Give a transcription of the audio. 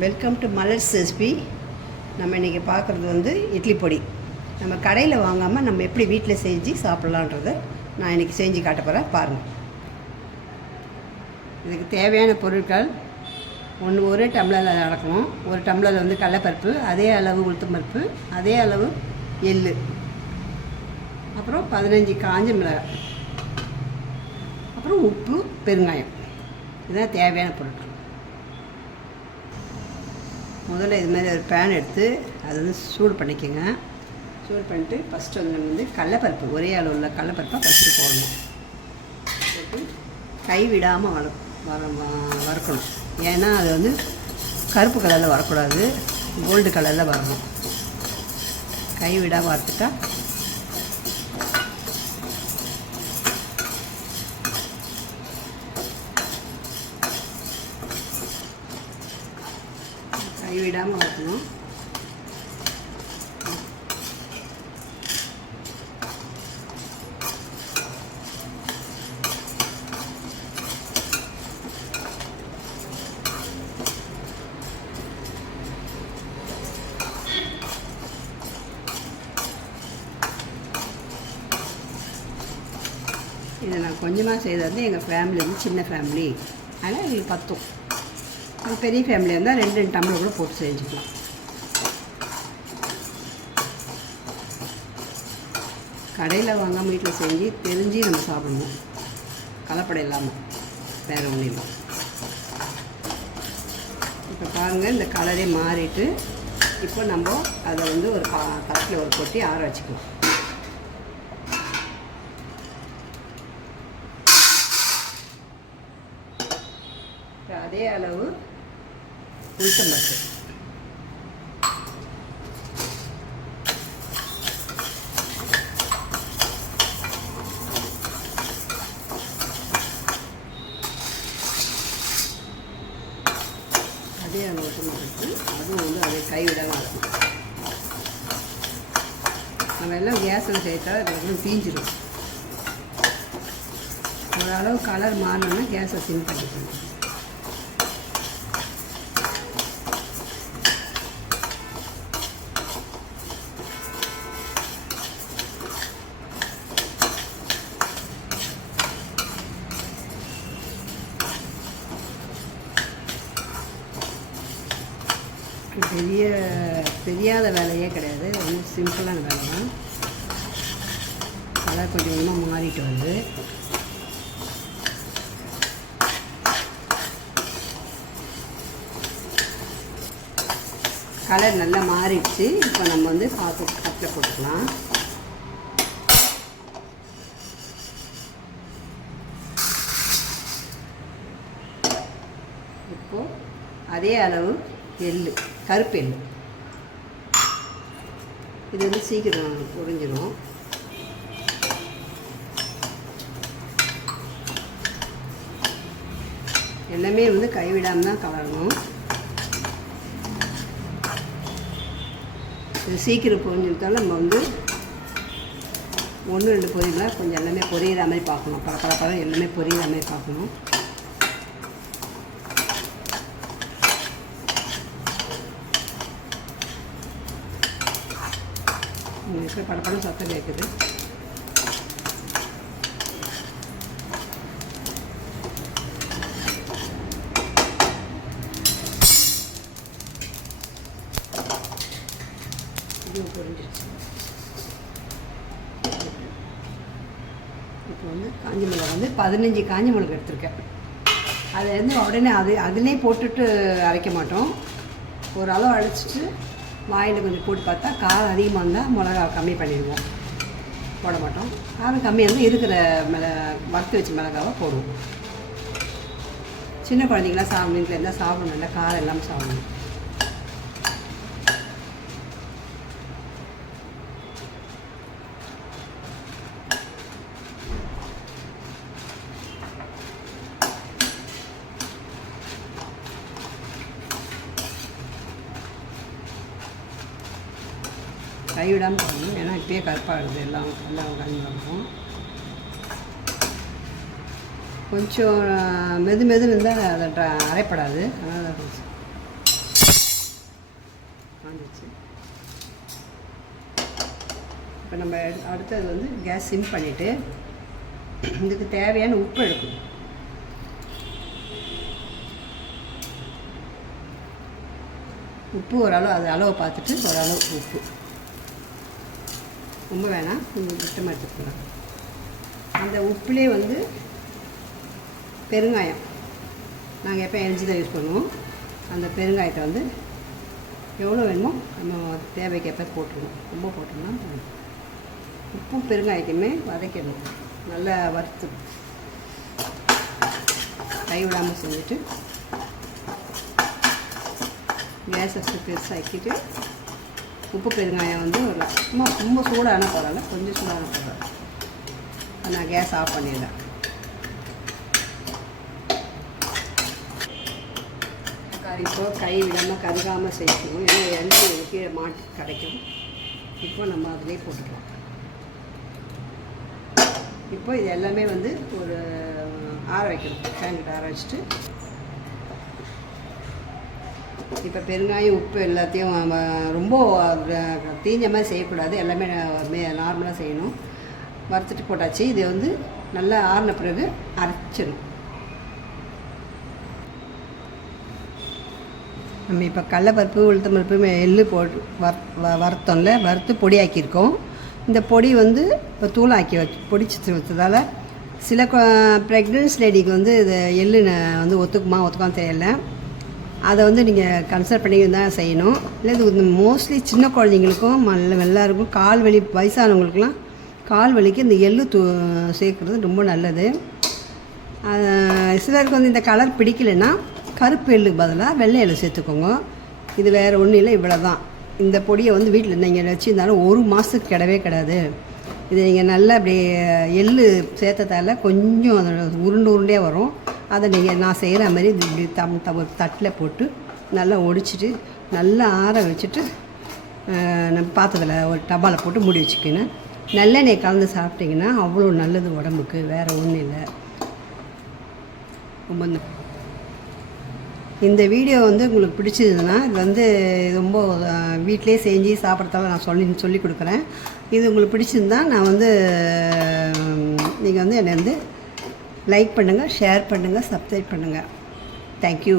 Welcome to Malar's recipe. நம்ம இன்றைக்கி பார்க்குறது வந்து இட்லி பொடி. நம்ம கடையில் வாங்காமல் நம்ம எப்படி வீட்டில் செஞ்சு சாப்பிட்லான்றதை நான் இன்றைக்கி செஞ்சு காட்ட போகிறேன், பாருங்கள். இதுக்கு தேவையான பொருட்கள் ஒரு டம்ளரில் நடக்கணும். ஒரு டம்ளரில் வந்து கடலைப்பருப்பு, அதே அளவு உளுத்தம் பருப்பு, அதே அளவு எள், அப்புறம் 15 காஞ்ச மிளகாய், அப்புறம் உப்பு, பெருங்காயம். இதுதான் தேவையான பொருட்கள். முதல்ல இதுமாதிரி ஒரு பேன் எடுத்து அதை வந்து சூடு பண்ணிக்கோங்க. சூடு பண்ணிட்டு ஃபஸ்ட்டு வந்து கடலைப்பருப்பு, ஒரே அளவில் கடலைப்பருப்பை ஃபஸ்ட்டு போடணும். போட்டு கை விடாமல் வறுக்கணும். ஏன்னா அது வந்து கருப்பு கலரில் வரக்கூடாது, கோல்டு கலரில் வரணும். கை விடாமல் வறுத்துட்டா கைவிடாமல் வறுக்கணும். இதை நான் கொஞ்சமாக செய்கிறது வந்து எங்கள் ஃபேமிலி வந்து சின்ன ஃபேமிலி, அதனால் எங்களுக்கு பத்தும். அது பெரிய ஃபேமிலியாக இருந்தால் 2 டம்ளர் கூட போட்டு செஞ்சுக்கலாம். கடையில் வாங்காமல் வீட்டில் செஞ்சு தெரிஞ்சு நம்ம சாப்பிடணும், கலப்படம் இல்லாமல், வேறு ஒன்றும் இல்லை. இப்போ பாருங்கள், இந்த கலரே மாறிட்டு இப்போ நம்ம அதை வந்து ஒரு தட்டில் ஒரு கொட்டி ஆற வச்சுக்கலாம். அதே அளவு உளுத்தம் பருப்பு, அதே அளவு உளுத்தம் பருப்பு, அதுவும் வந்து அதை கைவிடாமல் இருக்கும். நம்ம எல்லாம் கேஸில் சேர்த்தா அது தீஞ்சிடும். ஓரளவு கலர் மாறினோன்னா கேஸை சிம் பண்ணிக்கணும். தெரியாத வேலையே கிடையாது, ரொம்ப சிம்பிளான வேலை தான். கலர் கொஞ்சம் கொஞ்சமாக மாறிட்டு வந்து கலர் நல்லா மாறிடுச்சு. இப்போ நம்ம வந்து கட்டில் போட்டுக்கலாம். இப்போது அதே அளவு எள், கருப்பு எள். இது வந்து சீக்கிரம் பொரிஞ்சிடும். எல்லாமே வந்து கைவிடாமல் தான் கலரணும். இது சீக்கிரம் பொரிஞ்சிருந்தாலும் நம்ம வந்து 1-2 பொரியலாம், கொஞ்சம் எல்லாமே பொரியிற மாதிரி பார்க்கணும். பழம் எல்லாமே பொரியிற மாதிரி பார்க்கணும். இருக்கிற படப்படம் சத்தம் கேட்குது. இதுவும் புரிஞ்சிடுச்சு. இப்போ வந்து காஞ்சி மிளகா வந்து 15 காஞ்சி மிளகா எடுத்திருக்கேன். அதை வந்து உடனே அதிலே போட்டுட்டு அரைக்க மாட்டோம். ஓரளவு அரைச்சிட்டு வாயில் கொஞ்சம் போட்டு பார்த்தா காரம் அதிகமாக இருந்தால் மிளகா கம்மி பண்ணிடுவோம், போட மாட்டோம். காரம் கம்மியாக இருந்தால் இருக்கிற வறுத்து வச்ச மிளகாவை போடுவோம். சின்ன குழந்தைங்களாம் சாப்பிடும், வீட்டில் இருந்தால் சாப்பிடணும், நல்லா காரம் இல்லாமல் சாப்பிடணும். கைவிடாமல் போடணும், ஏன்னா இப்பயே கருப்பாகுது. எல்லாம் கலந்து இருக்கும். கொஞ்சம் மெதுன்னு இருந்தால் அதை அரைப்படாது. அதனால் காஞ்சிச்சு. இப்போ நம்ம அடுத்தது வந்து கேஸ் சிம் பண்ணிவிட்டு இதுக்கு தேவையான உப்பு எடுக்கணும். உப்பு ஓரளவு அது அளவை பார்த்துட்டு ஓரளவு உப்பு, ரொம்ப வேணாம், கொஞ்சம் திட்டமாக எடுத்துக்கலாம். அந்த உப்புலேயே வந்து பெருங்காயம், நாங்கள் எப்போ எரிஞ்சு தான் யூஸ் பண்ணுவோம். அந்த பெருங்காயத்தை வந்து எவ்வளோ வேணுமோ நம்ம தேவைக்கு எப்போ போட்டுருவோம். ரொம்ப போட்டோம்னா உப்பும் பெருங்காயத்தையுமே வதக்கிடணும். நல்லா வறுத்து கைவிடாமல் செஞ்சுட்டு கேஸை பெருசாக்கிட்டு உப்பு பெருங்காயம் வந்து ஒரு ரொம்ப சூடான பரவாயில்ல, கொஞ்சம் சூடான பரவாயில்ல. நான் கேஸ் ஆஃப் பண்ணிடுறேன். இப்போ கை விடாமல் கருகாமல் செய்யணும். ஏன்னா எண்ணெய் கீழே மாட்டி கிடைக்கும். இப்போ நம்ம அதிலே போட்டுக்கலாம். இப்போ இது எல்லாமே வந்து ஒரு ஆற வைக்கணும். ஃபேன்கிட்ட ஆற வச்சுட்டு இப்போ பெருங்காயம் உப்பு எல்லாத்தையும் ரொம்ப தீஞ்ச மாதிரி செய்யக்கூடாது. எல்லாமே நார்மலாக செய்யணும். வறுத்துட்டு போட்டாச்சு. இது வந்து நல்லா ஆறின பிறகு அரைச்சிடும். நம்ம இப்போ கடலைப்பருப்பு, உளுத்தம்பருப்பு, எள்ளு போட்டு வறுத்தோம்ல, வறுத்து பொடியாக்கியிருக்கோம். இந்த பொடி வந்து இப்போ தூளாக்கி பொடிச்சு வச்சதால் சில ப்ரெக்னென்ஸ் லேடிக்கு வந்து இது எள்ளு வந்து ஒத்துக்காமல் தெரியல. அதை வந்து நீங்கள் கன்சல்ட் பண்ணி தான் செய்யணும். இல்லை இது மோஸ்ட்லி சின்ன குழந்தைங்களுக்கும் எல்லாருக்கும் கால் வலி, வயசானவங்களுக்குலாம் கால் வலிக்கு இந்த எள்ளு சேர்க்குறது ரொம்ப நல்லது. சிலருக்கு வந்து இந்த கலர் பிடிக்கலைன்னா கருப்பு எள்ளுக்கு பதிலாக வெள்ளை எள்ளு சேர்த்துக்கோங்க. இது வேறு ஒன்றும் இல்லை, இவ்வளோ தான். இந்த பொடியை வந்து வீட்டில் நீங்கள் வச்சுருந்தாலும் ஒரு மாதத்துக்கு கிடவே. இது நீங்கள் நல்லா அப்படி எள்ளு சேர்த்ததால் கொஞ்சம் அதோட உருண்டையாக வரும். அதை நான் செய்கிற மாதிரி இப்படி தட்டில் போட்டு நல்லா ஒடிச்சிட்டு நல்லா ஆற வச்சுட்டு நம்ம பாத்திரத்தில் ஒரு டப்பாவில் போட்டு மூடி வச்சுக்கணும். நல்லெண்ணெய் கலந்து சாப்பிட்டிங்கன்னா அவ்வளோ நல்லது உடம்புக்கு, வேறு ஒன்றும் இல்லை. ரொம்ப இந்த வீடியோ வந்து உங்களுக்கு பிடிச்சதுன்னா இது வந்து ரொம்ப வீட்டிலே செஞ்சு சாப்பிட்றதால நான் சொல்லி கொடுக்குறேன். இது உங்களுக்கு பிடிச்சிருந்தா நான் வந்து நீங்கள் வந்து என்னை வந்து லைக் பண்ணுங்கள், ஷேர் பண்ணுங்கள், சப்ஸ்கிரைப் பண்ணுங்கள். தேங்க்யூ.